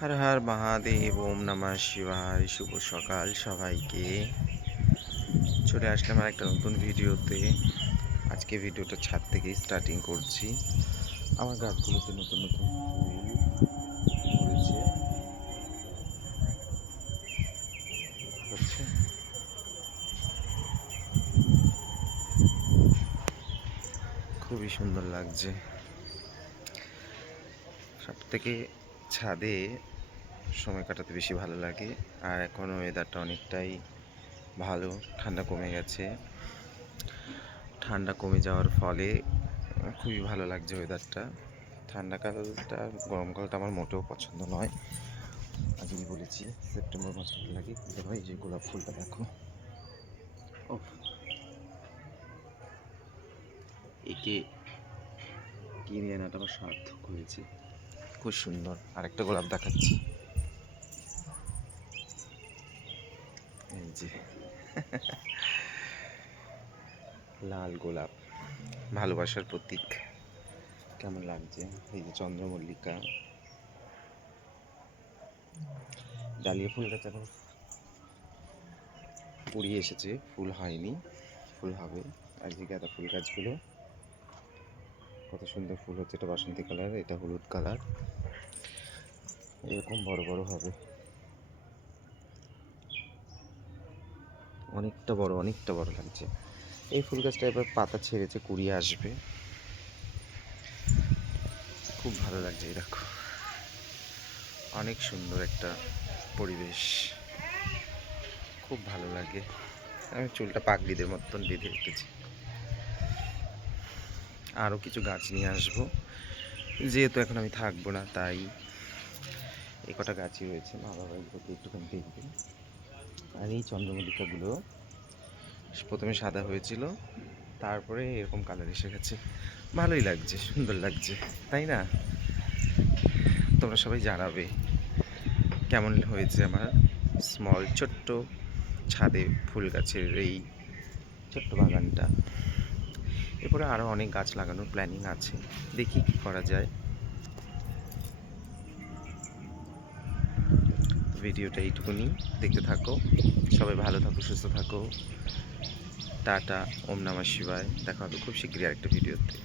হর হর মহাদেব, ওম নমঃ শিবায়। শুভ সকাল সবাইকে। চলে আসলাম আর একটা নতুন ভিডিওতে। আজকে ভিডিওটা ছাদ থেকেই স্টার্টিং করছি। আমার গাছগুলোতে নতুন নতুন ফুল ধরেছে, হচ্ছে খুবই সুন্দর লাগছে। সব থেকে ছাদে সময় কাটাতে বেশি ভালো লাগে। আর এখন ওয়েদারটা অনেকটাই ভালো, ঠান্ডা কমে গেছে। ঠান্ডা কমে যাওয়ার ফলে খুবই ভালো লাগছে ওয়েদারটা। ঠান্ডাকালটা, গরমকালটা আমার মোটেও পছন্দ নয়। আগেই বলেছি সেপ্টেম্বর মাসটা ভালো লাগে। কিন্তু ভাই যে গোলাপ ফুলটা দেখো, ও, একে কিনে আনাটা আমার সার্থক হয়েছে। খুব সুন্দর। আরেকটা গোলাপ দেখাচ্ছি, এই যে লাল গোলাপ, ভালোবাসার প্রতীক। কেমন লাগছে? এই যে চন্দ্রমল্লিকা, ডালিয়া ফুল গাছ এখন কুড়িয়ে এসেছে, ফুল হয়নি, ফুল হবে। আর যে গাঁদা ফুল গাছগুলো কত সুন্দর ফুল হচ্ছে। এটা বাসন্তী কালার, এটা হলুদ কালার, এরকম বড় বড় হবে। অনেকটা বড় লাগছে। এই ফুল গাছটা এবার পাতা ছেড়েছে, কুড়িয়ে আসবে। খুব ভালো লাগছে। এই দেখো, অনেক সুন্দর একটা পরিবেশ, খুব ভালো লাগে। আমি চুলটা পাগড়িদের মতন বেঁধে রেখেছি। আরও কিছু গাছ নিয়ে আসবো, যেহেতু এখন আমি থাকবো না, তাই এই কটা গাছই রয়েছে। মা বাবা এগুলোকে একটুখানি দেখবে। আর এই চন্দ্রমল্লিকাগুলো প্রথমে সাদা হয়েছিল, তারপরে এরকম কালার এসে গেছে। ভালোই লাগছে, সুন্দর লাগছে, তাই না? তোমরা সবাই জানাবে কেমন হয়েছে আমার স্মল ছোট্ট ছাদে ফুল গাছের এই ছোট্ট বাগানটা। এরপরে আরও অনেক গাছ লাগানোর প্ল্যানিং আছে, দেখি কি করা যায়। ভিডিওটা এইটুকুনি, দেখতে থাকো। সবাই ভালো থাকো, সুস্থ থাকো। টাটা, ওম নমঃ শিবায়। দেখা হবে খুব শীঘ্রই আরেকটা ভিডিওতে।